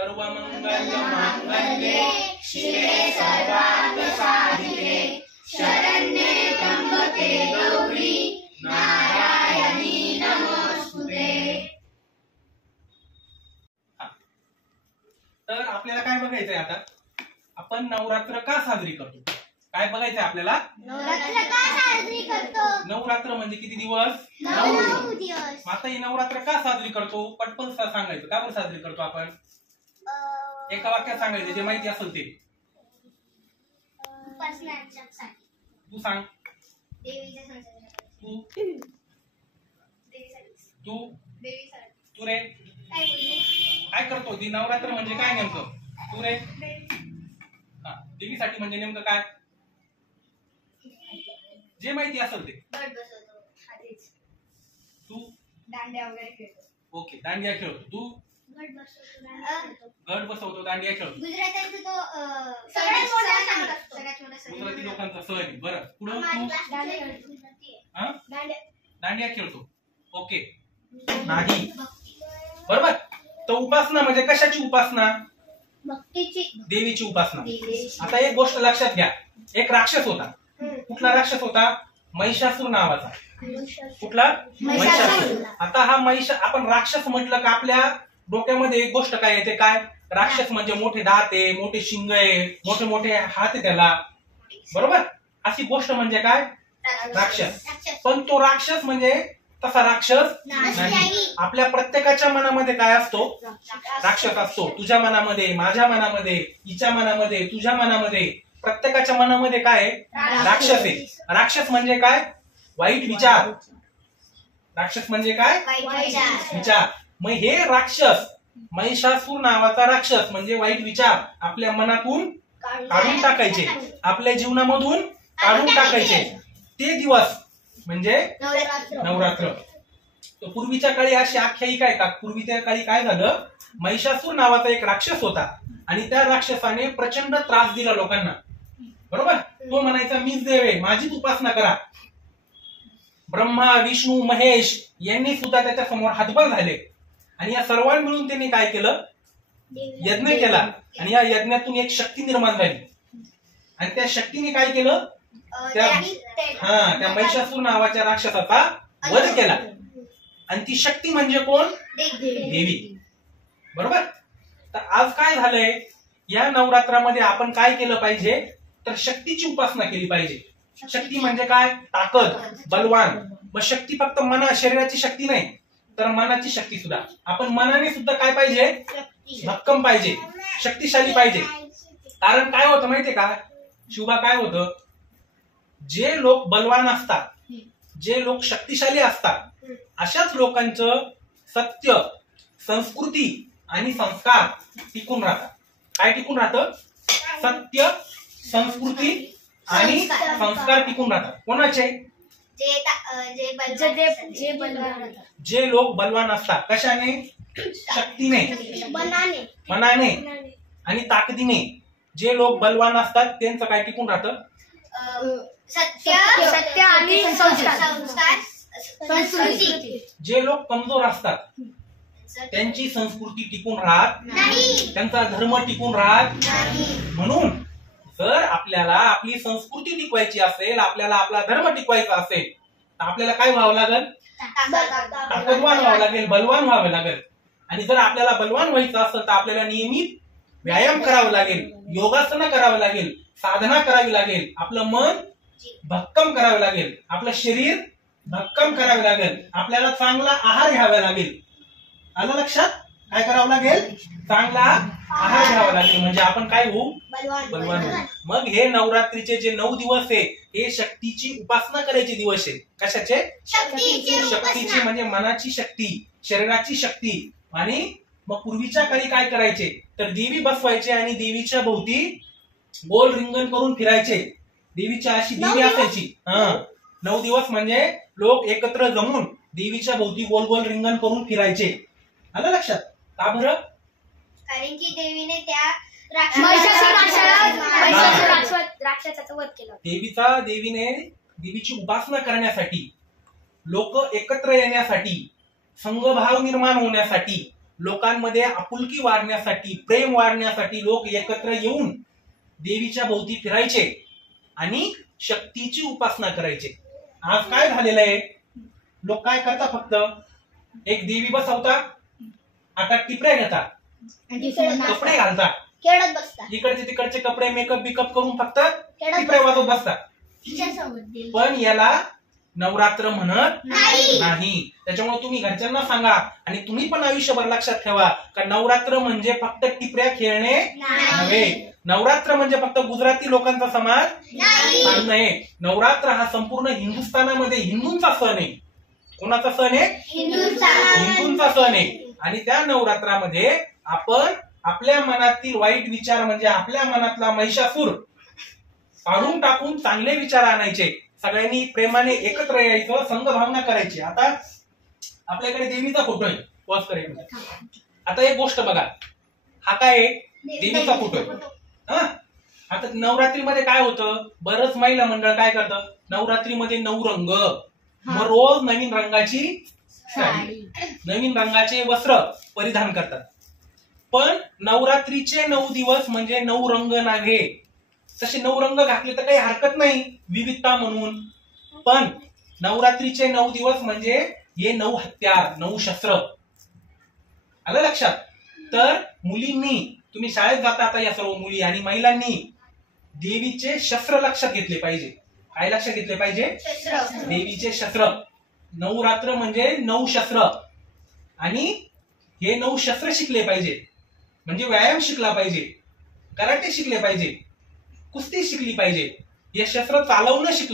सर्वमंगल मांगल्ये शिवे सर्वार्थ साधिके शरण्ये त्र्यंबके गौरी नारायणी नमोस्तुते। तर आपल्याला काय बघायचंय आता, आपण नवरात्र का साजरी करतो, काय बघायचंय आपल्याला, नवरात्र का साजरी करतो। नवरात्र म्हणजे किती दिवस, 9 दिवस। आता ही नवरात्र का साजरी करतो, पटपट सांगायचं, का बरं साजरी करतो आपण, एका वाक्यात सांगायचं जे माहिती असेल ते। तू सांग, तू रे काय करतो, ती नवरात्र म्हणजे काय नेमकं, तू रे देवीसाठी म्हणजे नेमकं काय, जे माहिती असेल ते। तू दांडिया वगैरे खेळतो। ओके, दांडिया खेळतो, तू गट बसवतो, दांडिया खेळतो। गुजराती तो सगळ्यात मोठा सण असतो, गुजराती लोकांचा सण आहे। बरं, पुढे दांडिया खेळतो, ओके नाही, बरोबर। तर उपासना म्हणजे कशाची उपासना, भक्तीची, देवीची उपासना। आता एक गोष्ट लक्षात घ्या, एक राक्षस होता, कुठला राक्षस होता, महिषासूर नावाचा। कुठला, महिषासूर। आता हा आपण राक्षस म्हटलं का आपल्या डोक्यामध्ये एक गोष्ट काय येते, काय, राक्षस म्हणजे मोठे दात आहे, मोठे शिंग आहे, मोठे मोठे हात आहे त्याला, बरोबर, अशी गोष्ट म्हणजे काय, राक्षस। पण तो राक्षस म्हणजे तसा राक्षस नाही। आपल्या प्रत्येकाच्या मनामध्ये काय असतो, राक्षस असतो। तुझ्या मनामध्ये, माझ्या मनामध्ये, हिच्या मनामध्ये, तुझ्या मनामध्ये, प्रत्येकाच्या मनामध्ये काय, राक्षस आहे। राक्षस म्हणजे काय, वाईट विचार। राक्षस म्हणजे काय, विचार। मग हे राक्षस, महिषासूर नावाचा राक्षस म्हणजे वाईट विचार आपल्या मनातून काढून टाकायचे, आपल्या जीवनामधून काढून टाकायचे, ते दिवस म्हणजे नवरात्र। तर पूर्वीच्या काळी अशी आख्यायिका आहे का, पूर्वीच्या काळी काय झालं, महिषासूर नावाचा एक राक्षस होता आणि त्या राक्षसाने प्रचंड त्रास दिला लोकांना, बरोबर। तो म्हणायचा मीच देव आहे, माझीच उपासना करा। ब्रह्मा, विष्णू, महेश यांनी सुद्धा त्याच्या समोर हातभार झाले आणि या सर्वांनी मिळून त्यांनी काय केलं, यज्ञ केला आणि या यज्ञातून एक शक्ती निर्माण झाली आणि त्या शक्तीने काय केलं, त्या महिषासूर नावाच्या राक्षसाचा वध केला आणि ती शक्ती म्हणजे कोण, देवी, बरोबर। तर आज काय झालंय, या नवरात्रामध्ये आपण काय केलं पाहिजे, तर शक्तीची उपासना केली पाहिजे। शक्ती म्हणजे काय, ताकद, बलवान। मग शक्ती फक्त शरीराची शक्ती नाही, तर मनाची शक्ती सुद्धा। आपण मनाने सुद्धा काय पाहिजे, भक्कम पाहिजे, शक्तिशाली पाहिजे। कारण काय होतं माहितीये का शिवबा, काय होतं, जे लोक बलवान असतात, जे लोक शक्तिशाली असतात, अशाच लोकांचं सत्य, संस्कृती आणि संस्कार टिकून राहतात। काय टिकून राहतं, सत्य, संस्कृती आणि संस्कार टिकून राहतात। कोणाचे, जे लोक बलवान असतात, कशाने, शक्तीने, मनाने आणि ताकदीने। जे लोक बलवान असतात त्यांचं काय टिकून राहतं, सत्य आणि संस्कार, संस्कृती। जे लोक कमजोर असतात त्यांची संस्कृती टिकून राहत नाही, त्यांचा धर्म टिकून राहत नाही। म्हणून जर आपल्याला आपली संस्कृती टिकवायची असेल, आपल्याला आपला धर्म टिकवायचा असेल, तर आपल्याला काय व्हावं लागेल, ताकदवान व्हावं लागेल, बलवान व्हावं लागेल। आणि जर आपल्याला बलवान व्हायचं असेल तर आपल्याला नियमित व्यायाम करावा लागेल, योगासनं करावं लागेल, साधना करावी लागेल, आपलं मन भक्कम करावं लागेल, आपलं शरीर भक्कम करावे लागेल, आपल्याला चांगला आहार घ्यावा लागेल। आलं लक्षात, काय करावं लागेल, चांगला आहार घ्यावा लागेल, म्हणजे आपण काय होऊ, बलवान होऊ। मग हे नवरात्रीचे जे 9 दिवस आहे हे शक्तीची उपासना करायचे दिवस आहे। कशाचे, शक्तीची म्हणजे मनाची शक्ती, शरीराची शक्ती। आणि मग पूर्वीच्या काळी काय करायचे, तर देवी बसवायचे आणि देवीच्या भोवती गोल रिंगण करून फिरायचे। देवीची अशी देवी असायची, 9 दिवस म्हणजे लोक एकत्र जमून देवीच्या भोवती गोल गोल रिंगण करून फिरायचे। आलं लक्षात, का बरं, कारण की देवीने त्या राक्षसाचा वध केला। देवीची उपासना करण्यासाठी, लोक एकत्र येण्यासाठी, संघभाव निर्माण होण्यासाठी लोकांमध्ये आपुलकी वाढण्यासाठी, प्रेम वाढण्यासाठी लोक एकत्र येऊन देवीच्या भोवती फिरायचे आणि शक्तीची उपासना करायचे. आज काय झालेलं आहे, लोक काय करतात, फक्त एक देवी बसवतात, आता टिपऱ्या घेतात, कपडे घालतात, खेळत बसतात, इकडचे तिकडचे कपडे मेकअप बिकअप करून फक्त टिपऱ्या वाजवत बसतात. पण याला नवरात्र म्हणत नाही. त्याच्यामुळे तुम्ही घरच्यांना सांगा आणि तुम्ही पण आयुष्यभर लक्षात ठेवा का नवरात्र म्हणजे फक्त टिपऱ्या खेळणे नव्हे. नवरात्र म्हणजे फक्त गुजराती लोकांचा समाज नाही. नवरात्र हा संपूर्ण हिंदुस्थानामध्ये हिंदूंचा सण आहे. कोणाचा सण आहे? हिंदूंचा सण आहे. आणि त्या नवरात्रामध्ये आपण आपल्या मनातील वाईट विचार म्हणजे आपल्या मनातला महिषासूर काढून टाकून चांगले विचार आणायचे. सगळ्यांनी प्रेमाने एकत्र यायचं, संघभावना करायची. आता आपल्याकडे देवीचा फोटो आहे, पॉज करायचं. आता एक गोष्ट बघा, हा काय आहे? देवीचा फोटो आहे. आता नवरात्रीमध्ये काय होतं, बरंच महिला मंडळ काय करतं, नवरात्रीमध्ये 9 रंग, मग रोज नवीन रंगाची साडी, नवीन रंगाचे वस्त्र परिधान करतात. पण नवरात्रीचे 9 दिवस म्हणजे 9 रंग नव्हे. तसे 9 रंग घातले तर काही हरकत नाही, विविधता म्हणून. पण नवरात्रीचे 9 दिवस म्हणजे हे 9 हत्यार, 9 शस्त्र. आलं लक्षात? तर मुलींनी, तुम्ही शाळेत जाता आता या सर्व मुली आणि महिलांनी देवीचे शस्त्र लक्षात घेतले पाहिजे. काय लक्षात घेतले पाहिजे? देवीचे शस्त्र. नवरात्र म्हणजे 9 शस्त्र. आणि हे 9 शस्त्र शिकले पाहिजे. म्हणजे व्यायाम शिकला पाहिजे, कराटे शिकले पाहिजे, कुस्ती शिकली पाहिजे, हे शस्त्र चालवणं शिकलं